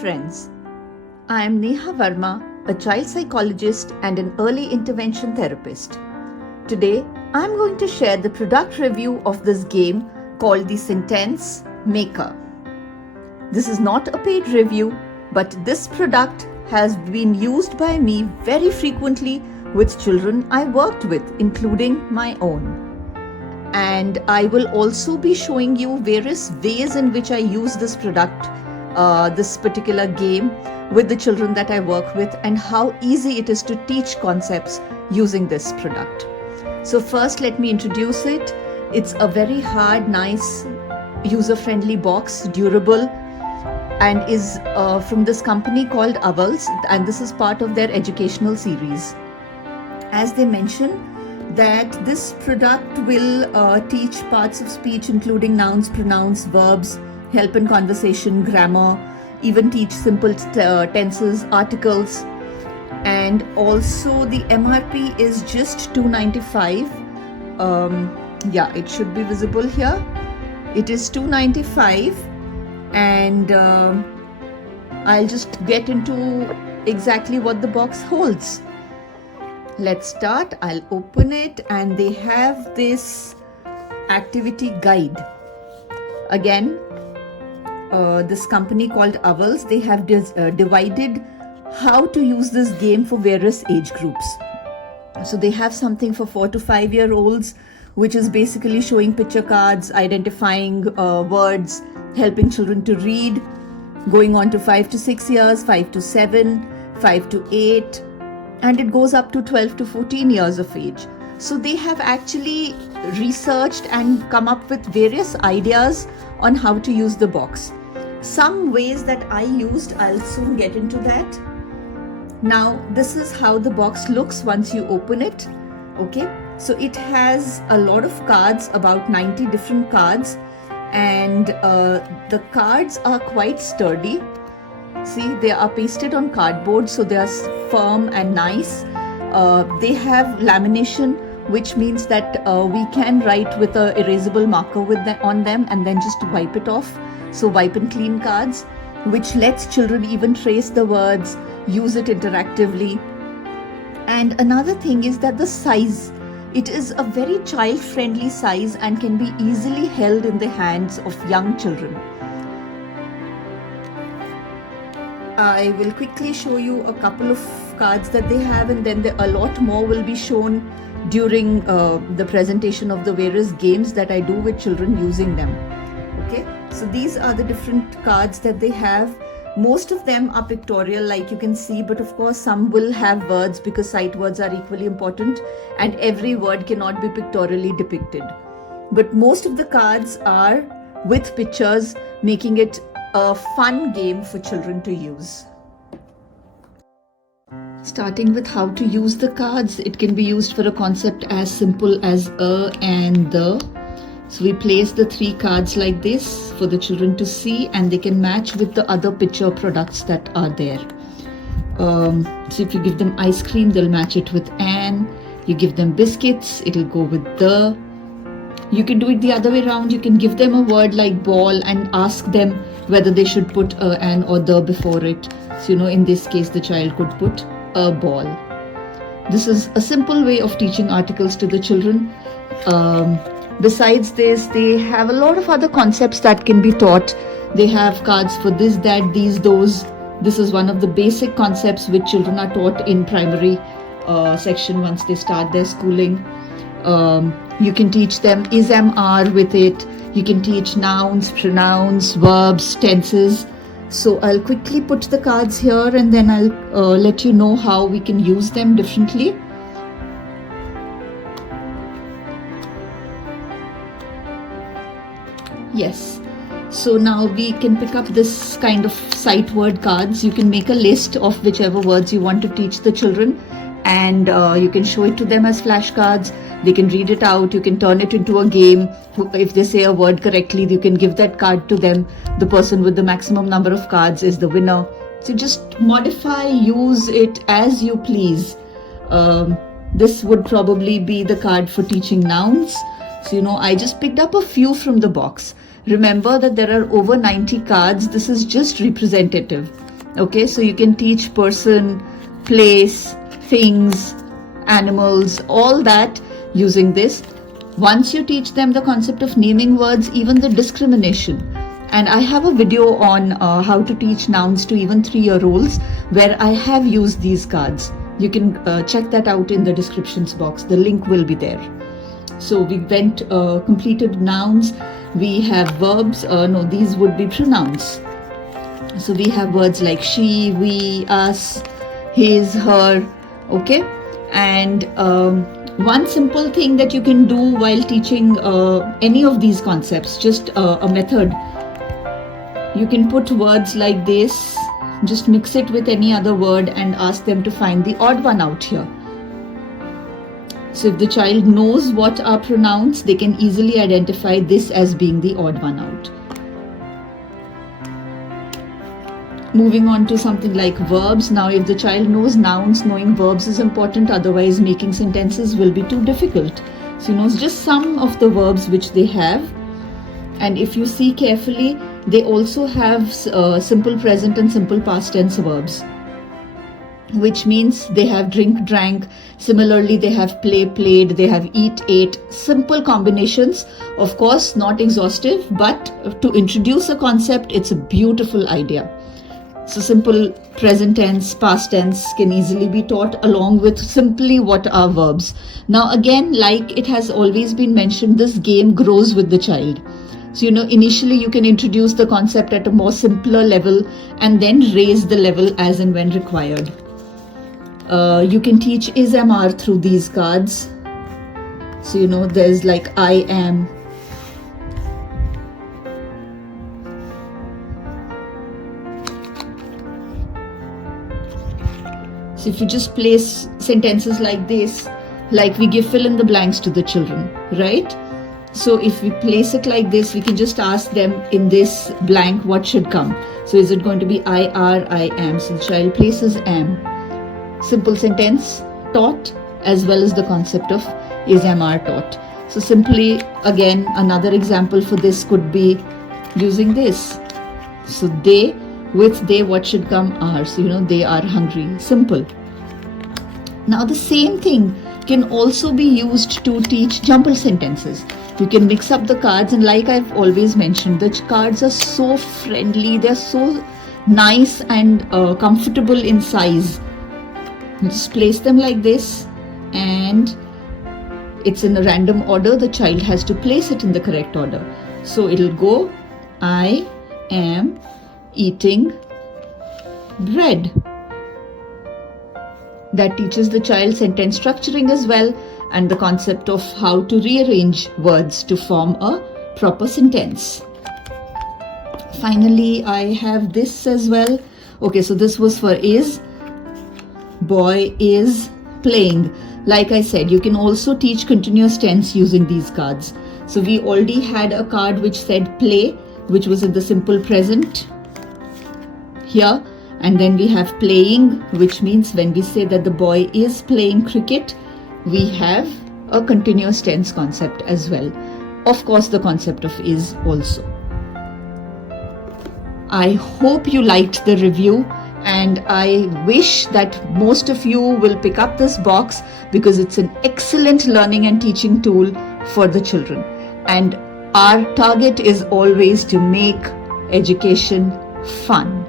friends. I am Neha Verma, a child psychologist and an early intervention therapist. Today, I am going to share the product review of this game called the Sentence Maker. This is not a paid review, but this product has been used by me very frequently with children I worked with, including my own. And I will also be showing you various ways in which I use this product, this particular game, with the children that I work with, and how easy it is to teach concepts using this product. So first, let me introduce it. It's a very hard, nice, user-friendly box, durable, and is from this company called Owls, and this is part of their educational series. As they mention, that this product will teach parts of speech including nouns, pronouns, verbs, help in conversation, grammar, even teach simple tenses, articles, and also the MRP is just $2.95. Yeah, it should be visible here. It is $2.95, and I'll just get into exactly what the box holds. Let's start. I'll open it, and they have this activity guide. Again, this company called Owls, they have divided how to use this game for various age groups. So they have something for 4 to 5 year olds, which is basically showing picture cards, identifying words, helping children to read, going on to 5 to 6 years, 5 to 7, 5 to 8, and it goes up to 12 to 14 years of age. So they have actually researched and come up with various ideas on how to use the box. Some ways that I used, I'll soon get into that. Now, this is how the box looks once you open it. Okay, so it has a lot of cards, about 90 different cards, and the cards are quite sturdy. See, they are pasted on cardboard, so they are firm and nice. They have lamination, which means that we can write with a erasable marker on them and then just wipe it off. So wipe and clean cards, which lets children even trace the words, use it interactively. And another thing is that the size, it is a very child-friendly size and can be easily held in the hands of young children. I will quickly show you a couple of cards that they have, and then a lot more will be shown during the presentation of the various games that I do with children using them. Okay, so these are the different cards that they have. Most of them are pictorial, like you can see, but of course some will have words because sight words are equally important, and every word cannot be pictorially depicted. But most of the cards are with pictures, making it a fun game for children to use. Starting with how to use the cards, it can be used for a concept as simple as a and the. So we place the 3 cards like this for the children to see, and they can match with the other picture products that are there. So if you give them ice cream, they'll match it with an. You give them biscuits, it'll go with the. You can do it the other way around. You can give them a word like ball and ask them whether they should put an or the before it. So, in this case, the child could put a ball. This is a simple way of teaching articles to the children. Besides this, they have a lot of other concepts that can be taught. They have cards for this, that, these, those. This is one of the basic concepts which children are taught in primary section once they start their schooling. You can teach them is, am, are with it. You can teach nouns, pronouns, verbs, tenses. So I'll quickly put the cards here, and then I'll let you know how we can use them differently. Yes. So now we can pick up this kind of sight word cards. You can make a list of whichever words you want to teach the children, and you can show it to them as flashcards. They can read it out. You can turn it into a game. If they say a word correctly, you can give that card to them. The person with the maximum number of cards is the winner. So just modify, use it as you please. This would probably be the card for teaching nouns. So, I just picked up a few from the box. Remember that there are over 90 cards. This is just representative. Okay, so you can teach person, place, things, animals, all that using this. Once you teach them the concept of naming words, even the discrimination. And I have a video on how to teach nouns to even 3-year-olds where I have used these cards. You can check that out in the descriptions box. The link will be there. So we went completed nouns. We have verbs. No, these would be pronouns. So we have words like she, we, us, his, her. Okay. And one simple thing that you can do while teaching any of these concepts, just a method. You can put words like this, just mix it with any other word and ask them to find the odd one out here. So if the child knows what are pronouns, they can easily identify this as being the odd one out. Moving on to something like verbs. Now if the child knows nouns, knowing verbs is important, otherwise making sentences will be too difficult. So he knows just some of the verbs which they have. And if you see carefully, they also have simple present and simple past tense verbs, which means they have drink, drank. Similarly, they have play, played. They have eat, ate. Simple combinations. Of course, not exhaustive, but to introduce a concept, it's a beautiful idea. So simple present tense, past tense can easily be taught along with simply what are verbs. Now again, like it has always been mentioned, this game grows with the child. So, initially you can introduce the concept at a more simpler level and then raise the level as and when required. You can teach is, am, are through these cards. So, there's like I am. So if you just place sentences like this, like we give fill in the blanks to the children, right? So if we place it like this, we can just ask them in this blank what should come. So is it going to be I, are, I am? So the child places am. Simple sentence taught, as well as the concept of is, am, are taught. So simply, again, another example for this could be using this. So they, with they, what should come are. So they are hungry. Simple. Now the same thing can also be used to teach jumble sentences. You can mix up the cards, and like I've always mentioned, the cards are so friendly, they're so nice and comfortable in size. You just place them like this, and it's in a random order. The child has to place it in the correct order. So it'll go, I am eating bread. That teaches the child sentence structuring as well, and the concept of how to rearrange words to form a proper sentence. Finally, I have this as well. Okay, so this was for is. Boy is playing. Like I said, you can also teach continuous tense using these cards. So we already had a card which said play, which was in the simple present here. And then we have playing, which means when we say that the boy is playing cricket, we have a continuous tense concept as well. Of course, the concept of is also. I hope you liked the review, and I wish that most of you will pick up this box because it's an excellent learning and teaching tool for the children. And our target is always to make education fun.